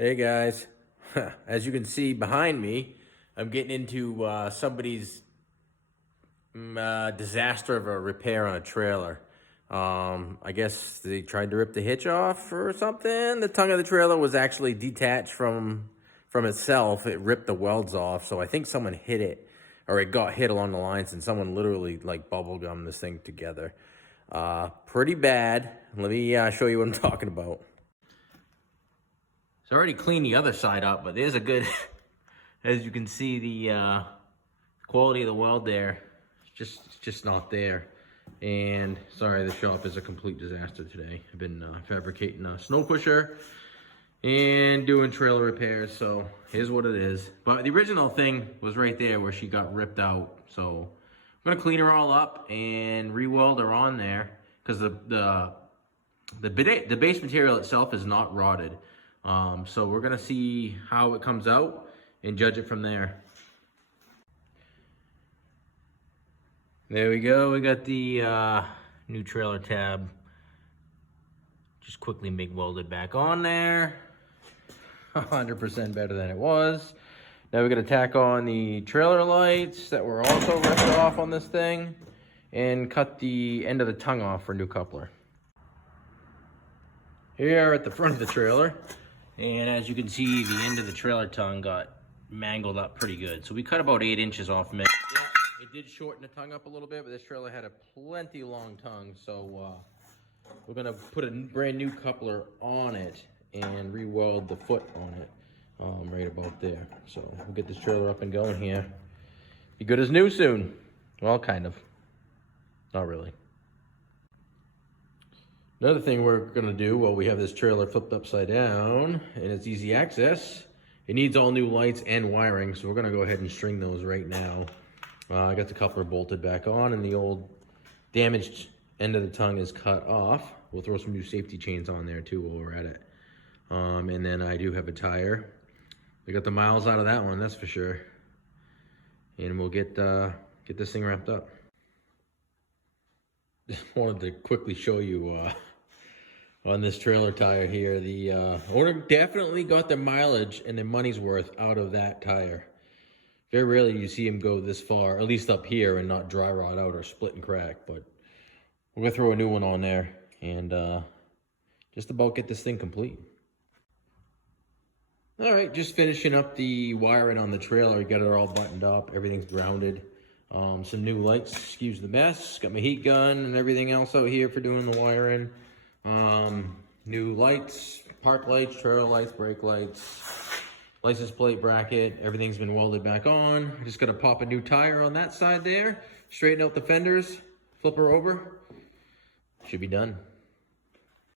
Hey guys, as you can see behind me, I'm getting into somebody's disaster of a repair on a trailer. I guess they tried to rip the hitch off or something. The tongue of the trailer was actually detached from itself. It ripped the welds off, so I think someone hit it, or it got hit along the lines, and someone literally like bubblegummed this thing together. Pretty bad. Let me show you what I'm talking about. So I already cleaned the other side up, but there's a good, as you can see, the quality of the weld there, it's just not there. And sorry, the shop is a complete disaster today. I've been fabricating a snow pusher and doing trailer repairs, so here's what it is. But the original thing was right there where she got ripped out. So I'm gonna clean her all up and re-weld her on there, because the base material itself is not rotted. So we're gonna see how it comes out and judge it from there. There we go, we got the new trailer tab. Just quickly MIG welded back on there. 100% better than it was. Now we're gonna tack on the trailer lights that were also ripped off on this thing and cut the end of the tongue off for a new coupler. Here at the front of the trailer. And as you can see, the end of the trailer tongue got mangled up pretty good. So we cut about 8 inches off of it. Yeah, it did shorten the tongue up a little bit, but this trailer had a plenty long tongue. So we're gonna put a brand new coupler on it and re-weld the foot on it right about there. So we'll get this trailer up and going here. Be good as new soon. Well, kind of. Not really. Another thing we're gonna do while we have this trailer flipped upside down and it's easy access, it needs all new lights and wiring, so we're gonna go ahead and string those right now. I got the coupler bolted back on and the old damaged end of the tongue is cut off. We'll throw some new safety chains on there too while we're at it. And then I do have a tire. We got the miles out of that one, that's for sure. And we'll get this thing wrapped up. Just wanted to quickly show you on this trailer tire here, the owner definitely got their mileage and their money's worth out of that tire. Very rarely you see him go this far, at least up here, and not dry rot out or split and crack. But we're gonna throw a new one on there and just about get this thing complete. All right, just finishing up the wiring on the trailer. Got it all buttoned up, everything's grounded. Some new lights, excuse the mess. Got my heat gun and everything else out here for doing the wiring. New lights, park lights, trailer lights, brake lights, license plate bracket, everything's been welded back on. Just gonna pop a new tire on that side there, straighten out the fenders, flip her over. Should be done.